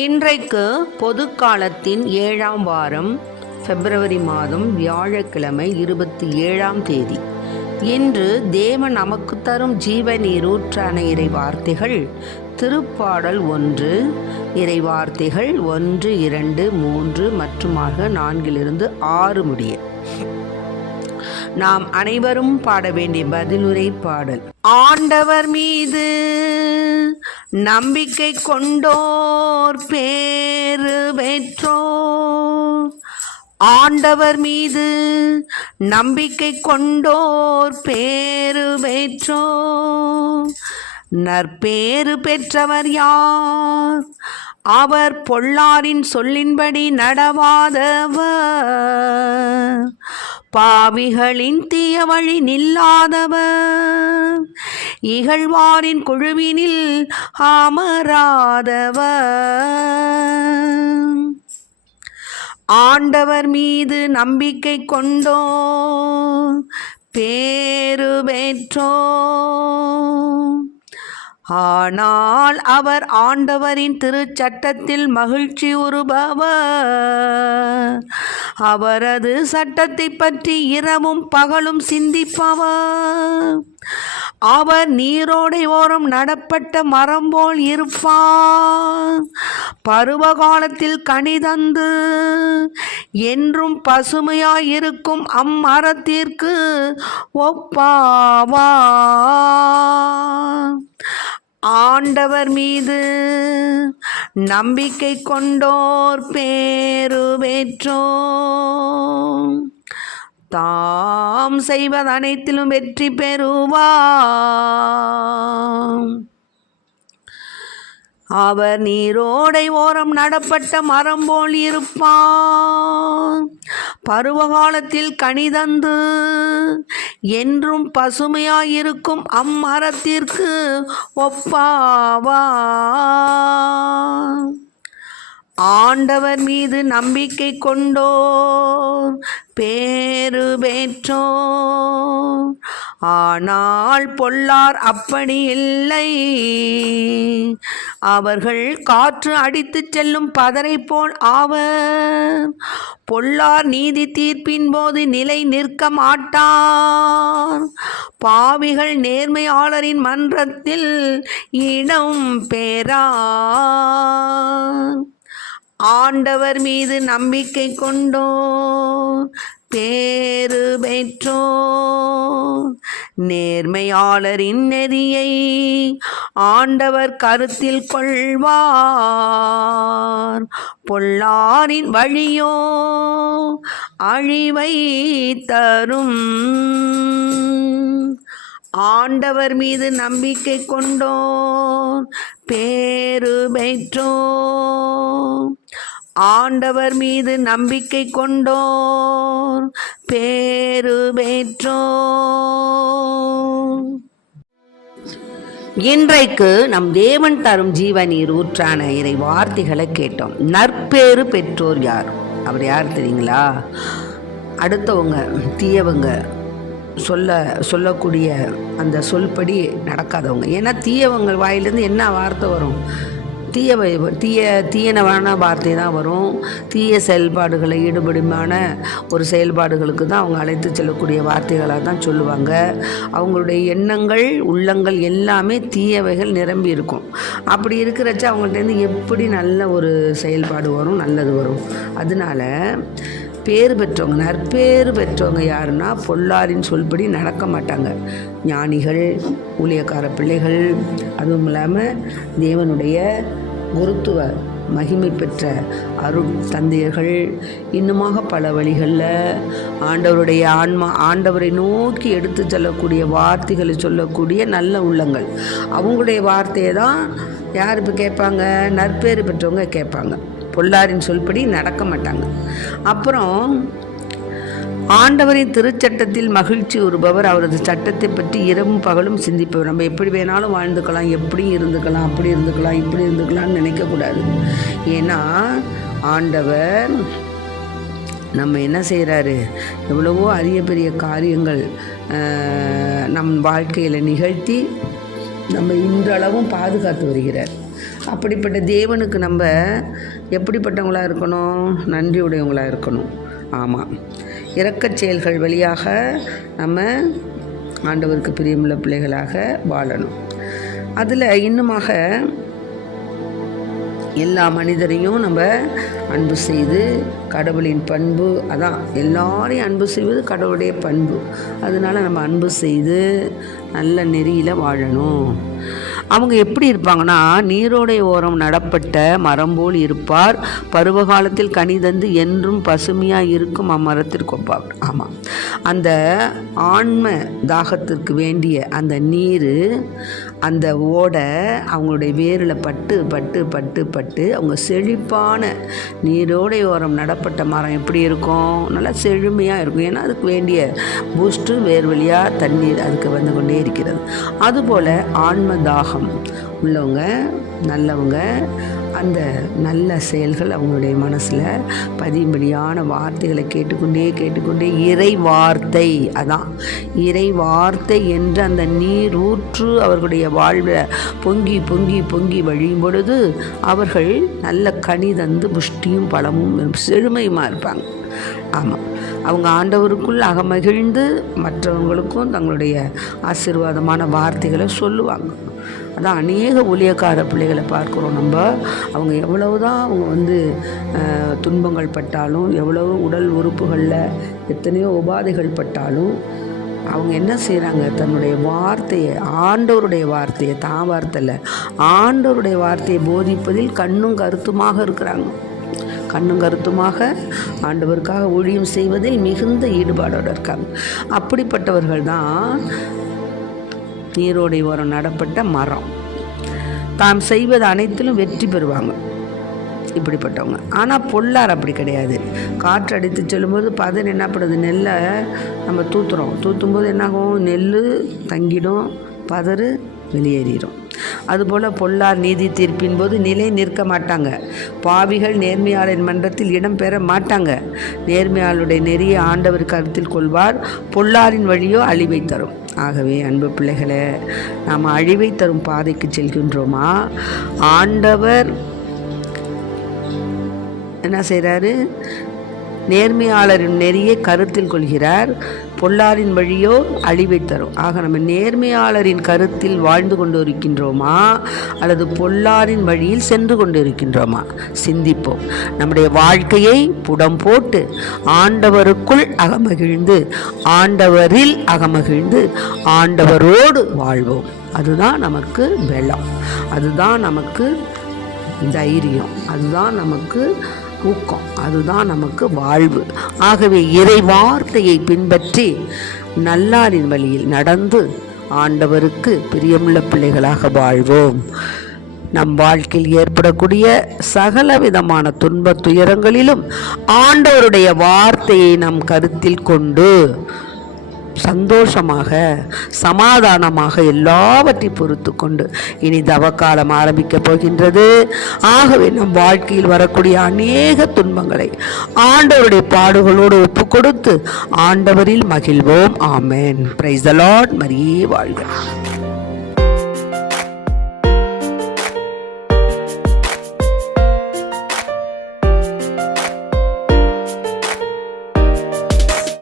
இன்றைக்கு பொது காலத்தின் 7ஆம் வாரம் பிப்ரவரி மாதம் வியாழக்கிழமை 27ஆம் தேதி. இன்று தேவன் நமக்கு தரும் ஜீவ நீரூற்றான இறை வார்த்தைகள் திருப்பாடல் 1, இறை வார்த்தைகள் 1, 2, 3 மற்றும் 4 6 முடிய. நாம் அனைவரும் பாட வேண்டிய பதிலுரை பாடல். ஆண்டவர் மீது நம்பிக்கை கொண்டோர் பேறு பெற்றோர். ஆண்டவர் மீது நம்பிக்கை கொண்டோர் பேறு பெற்றோர். நற்பேறு பெற்றவர் யார்? அவர் பொல்லாரின் சொல்லின்படி நடவாதவர், பாவிகளின் தீய வழி நில்லாதவர், இகழ்வாரின் குழுவினில் அமராதவர். ஆண்டவர் மீது நம்பிக்கை கொண்டோர் பேறு பெற்றோர். ஆனால் அவர் ஆண்டவரின் திருச்சட்டத்தில் மகிழ்ச்சி உறுபவர், அவரது சட்டத்தை பற்றி இரவும் பகலும் சிந்திப்பவர். அவர் நீரோடை ஓரம் நடப்பட்ட மரம் போல் இருப்பார், பருவ காலத்தில் கனி தந்து என்றும் பசுமையாயிருக்கும் அம்மரத்திற்கு ஒப்பாவார். ஆண்டவர் மீது நம்பிக்கை கொண்டோர் பேறு பெற்றோர். தாம் செய்வதனைத்திலும் வெற்றி பெறுவார். அவர் நீரோடை ஓரம் நடப்பட்ட மரம் போல் இருப்பார், பருவகாலத்தில் கனி தந்து என்றும் பசுமையாயிருக்கும் அம்மரத்திற்கு ஒப்பாவார். ஆண்டவர் மீது நம்பிக்கை கொண்டோர் பேறு பெற்றோர். ஆனால் பொல்லார் அப்படி இல்லை, அவர்கள் காற்று அடித்துச் செல்லும் பதரை போல் ஆவர். பொல்லார் நீதி தீர்ப்பின் போது நிலை நிற்க மாட்டார், பாவிகள் நேர்மையாளரின் மன்றத்தில் இடம் பெறார். ஆண்டவர் மீது நம்பிக்கை கொண்டோர் பேறு பெற்றோர். நேர்மையாளரின் நெறியை ஆண்டவர் கருத்தில் கொள்வார், பொல்லாரின் வழியோ அழிவை தரும். ஆண்டவர் மீது நம்பிக்கை கொண்டோர் பேறு பெற்றோர். ஆண்டவர் மீது நம்பிக்கை கொண்டோர் பேறு பெற்றோர். இன்றைக்கு நம் தேவன் தரும் ஜீவ நீர் ஊற்றான இறை வார்த்தைகளை கேட்டோம். நற்பேறு பெற்றோர் யார்? அவர் யார் தெரியுங்களா? அடுத்தவங்க தீயவங்க சொல்லக்கூடிய அந்த சொல்படி நடக்காதவங்க. ஏன்னா தீயவங்க வாயிலிருந்து என்ன வார்த்தை வரும்? தீயனவான வார்த்தை தான் வரும். தீய செயல்பாடுகளை ஈடுபடுமான ஒரு செயல்பாடுகளுக்கு தான் அவங்க அழைத்து செல்லக்கூடிய வார்த்தைகளாக தான் சொல்லுவாங்க. அவங்களுடைய எண்ணங்கள் உள்ளங்கள் எல்லாமே தீயவைகள் நிரம்பி இருக்கும். அப்படி இருக்கிறச்ச அவங்கள்ட்டேருந்து எப்படி நல்ல ஒரு செயல்பாடு வரும், நல்லது வரும். அதனால பேறு பெற்றவங்க, நற்பேறு பெற்றவங்க யாருன்னா பொல்லாரின் சொல்படி நடக்க மாட்டாங்க. ஞானிகள், ஊழியக்கார பிள்ளைகள், அதுவும் இல்லாமல் தேவனுடைய குருத்துவ மகிமை பெற்ற அருள் தந்தையர்கள், இன்னுமாக பல வழிகளில் ஆண்டவருடைய ஆண்டவரை நோக்கி எடுத்து செல்லக்கூடிய வார்த்தைகளை சொல்லக்கூடிய நல்ல உள்ளங்கள், அவங்களுடைய வார்த்தையை தான் யார் இப்போ கேட்பாங்க? நற்பேறு பெற்றவங்க கேட்பாங்க. பொல்லாரின் சொல்படி நடக்க மாட்டாங்க. அப்புறம் ஆண்டவரின் திருச்சட்டத்தில் மகிழ்ச்சி உறுபவர், அவரது சட்டத்தை பற்றி இரவும் பகலும் சிந்திப்பவர். நம்ம எப்படி வேணாலும் வாழ்ந்துக்கலாம், எப்படி இருந்துக்கலாம், அப்படி இருந்துக்கலாம், இப்படி இருந்துக்கலாம்னு நினைக்கக்கூடாது. ஏன்னா ஆண்டவர் நம்ம என்ன செய்கிறாரு? எவ்வளவோ அரிய பெரிய காரியங்கள் நம் வாழ்க்கையில் நிகழ்த்தி நம்ம இன்றளவும் பாதுகாத்து வருகிறார். அப்படிப்பட்ட தேவனுக்கு நம்ம எப்படிப்பட்டவங்களாக இருக்கணும்? நன்றியுடையவங்களாக இருக்கணும். ஆமாம், இரக்கச் செயல்கள் வழியாக நம்ம ஆண்டவருக்கு பிரியமுள்ள பிள்ளைகளாக வாழணும். அதில் இன்னுமாக எல்லா மனிதரையும் நம்ம அன்பு செய்து, கடவுளின் பண்பு அதான், எல்லாரையும் அன்பு செய்வது கடவுளுடைய பண்பு. அதனால் நம்ம அன்பு செய்து நல்ல நெறியில் வாழணும். அவங்க எப்படி இருப்பாங்கன்னா, நீரோடை ஓரம் நடப்பட்ட மரம் போல் இருப்பார், பருவகாலத்தில் கனி தந்து என்றும் பசுமையாக இருக்கும் அம்மரத்திற்கு ஒப்பார். ஆமாம், அந்த ஆன்ம தாகத்திற்கு வேண்டிய அந்த நீர், அந்த ஓடை அவங்களுடைய வேரில் பட்டு பட்டு பட்டு பட்டு அவங்க செழிப்பான நீரோடை ஓரம் நடப்பட்ட மரம் எப்படி இருக்கும்? நல்லா செழுமையாக இருக்கும். ஏன்னா அதுக்கு வேண்டிய பூஸ்ட்டு வேர் வழியாக தண்ணீர் அதுக்கு வந்து கொண்டே இருக்கிறது. அதுபோல் ஆன்ம தாகம் உள்ளவங்க, நல்லவங்க, அந்த நல்ல செயல்கள் அவங்களுடைய மனசில் பதியும்படியான வார்த்தைகளை கேட்டுக்கொண்டே இறை வார்த்தை, அதான் இறை வார்த்தை என்ற அந்த நீர் ஊற்று அவர்களுடைய வாழ்வில் பொங்கி பொங்கி பொங்கி வழியும் பொழுது அவர்கள் நல்ல கனி தந்து புஷ்டியும் பலமும் செழுமையுமாக இருப்பாங்க. ஆமாம், அவங்க ஆண்டவருக்குள் அகமகிழ்ந்து மற்றவங்களுக்கும் தங்களுடைய ஆசீர்வாதமான வார்த்தைகளை சொல்லுவாங்க. அதான் அநேக ஊழியக்கார பிள்ளைகளை பார்க்குறோம் நம்ம. அவங்க எவ்வளவுதான் அவங்க வந்து துன்பங்கள் பட்டாலும், எவ்வளவு உடல் உறுப்புகளில் எத்தனையோ உபாதைகள் பட்டாலும் அவங்க என்ன செய்கிறாங்க? தன்னுடைய வார்த்தையை, ஆண்டவருடைய வார்த்தையை, தான் வார்த்தையில் ஆண்டவருடைய வார்த்தையை போதிப்பதில் கண்ணும் கருத்துமாக இருக்கிறாங்க. கண்ணும் கருத்துமாக ஆண்டவருக்காக ஊழியம் செய்வதில் மிகுந்த ஈடுபாடோடு இருக்காங்க. அப்படிப்பட்டவர்கள் தான் நீரோடை ஓரம் நடப்பட்ட மரம். தாம் செய்வது அனைத்திலும் வெற்றி பெறுவாங்க இப்படிப்பட்டவங்க. ஆனால் பொல்லார் அப்படி கிடையாது. காற்று அடித்து செல்லும்போது பதன் என்ன பண்ணுது? நெல்லை நம்ம தூத்தும்போது என்னாகும்? நெல் தங்கிடும், பதறு வெளியேறிடும். அதுபோல் பொல்லார் நீதி தீர்ப்பின் போது நிலை நிற்க மாட்டாங்க. பாவிகள் நேர்மையாளரின் மன்றத்தில் இடம் பெற மாட்டாங்க. நேர்மையாளருடைய நெறிய ஆண்டவர் கருத்தில் கொள்வார், பொல்லாரின் வழியோ அழிவை தரும். ஆகவே அன்பு பிள்ளைகளே, நாம் அழிவை தரும் பாதைக்கு செல்கின்றோமா? ஆண்டவர் என்ன செய்கிறாரு? நேர்மையாளரின் நெறியை கருத்தில் கொள்கிறார், பொல்லாரின் வழியோ அழிவை தரும். ஆக நம்ம நேர்மையாளரின் கருத்தில் வாழ்ந்து கொண்டு இருக்கின்றோமா அல்லது பொல்லாரின் வழியில் சென்று கொண்டு இருக்கின்றோமா? சிந்திப்போம். நம்முடைய வாழ்க்கையை புடம் போட்டு ஆண்டவருக்குள் அகமகிழ்ந்து, ஆண்டவரில் அகமகிழ்ந்து, ஆண்டவரோடு வாழ்வோம். அதுதான் நமக்கு பலம், அதுதான் நமக்கு தைரியம், அதுதான் நமக்கு ஊக்கம், அதுதான் நமக்கு வாழ்வு. ஆகவே இறை வார்த்தையை பின்பற்றி நல்லாரின் வழியில் நடந்து ஆண்டவருக்கு பிரியமுள்ள பிள்ளைகளாக வாழ்வோம். நம் வாழ்க்கையில் ஏற்படக்கூடிய சகல விதமான துன்ப துயரங்களிலும் ஆண்டவருடைய வார்த்தையை நம் கருத்தில் கொண்டு சந்தோஷமாக சமாதானமாக எல்லாவற்றையும் பொறுத்து கொண்டு இனி தவக்காலம் ஆரம்பிக்கப் போகின்றது. ஆகவே நம் வாழ்க்கையில் வரக்கூடிய அநேக துன்பங்களை ஆண்டவருடைய பாடுகளோடு ஒப்பு கொடுத்து ஆண்டவரில் மகிழ்வோம். ஆமென். Praise the Lord. மரியே வாழ்க.